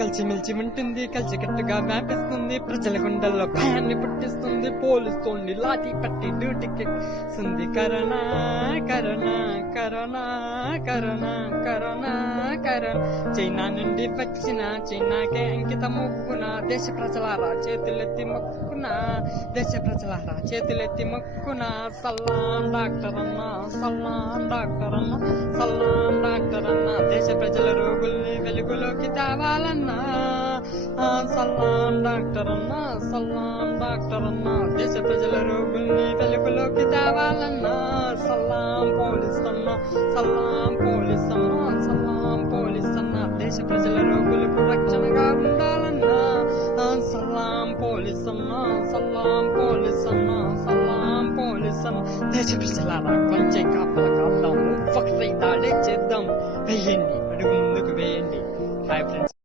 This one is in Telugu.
కలిసిమెలిసి ఉంటుంది, కలిసికట్టుగా వ్యాపిస్తుంది, ప్రజల గుండెల్లో భయాన్ని పుట్టిస్తుంది, పోలీస్తోండి లాఠీ పట్టి డ్యూటీకి ఎక్కిస్తుంది. Corona corona corona corona corona corona. China నుండి వచ్చిన చైనాకే అంకిత మొక్కున, దేశ ప్రజలారా చేతులెత్తి మొక్కున, దేశ ప్రజలారా చేతులెత్తి మొక్కున. సల్లాం డాక్టర్ అన్న, సల్లాం డాక్టర్ అన్న, సల్లాం డాక్టర్ అన్న. దేశ ప్రజల రోగుల్ని వెలుగులోకి తేవాలన్నా, సల్లాం డాక్టర్ అన్న, సల్లాం డాక్టర్ అన్న. దేశ ప్రజల రోగుల్ని వెలుగులోకి తేవాలన్నా, సల్లాం పోలీస్ అన్న, సల్లాం పోలీస్ అన్న, సల్లాం పోలీస్ అన్న. దేశ ప్రజల రోగులకు రక్షణగా ఉండాలన్నా, సల్లాం పోలీస్ అన్న, సల్లాం పోలీస్ అన్న, సల్లాం పోలీస్ అన్న. దేశ ప్రజలారా కొంచెం కాపలా కాద్దాం, ఒకటి దాడే చేద్దాం. వేయండి, అడుగు ముందుకు వేయండి. Hi friends.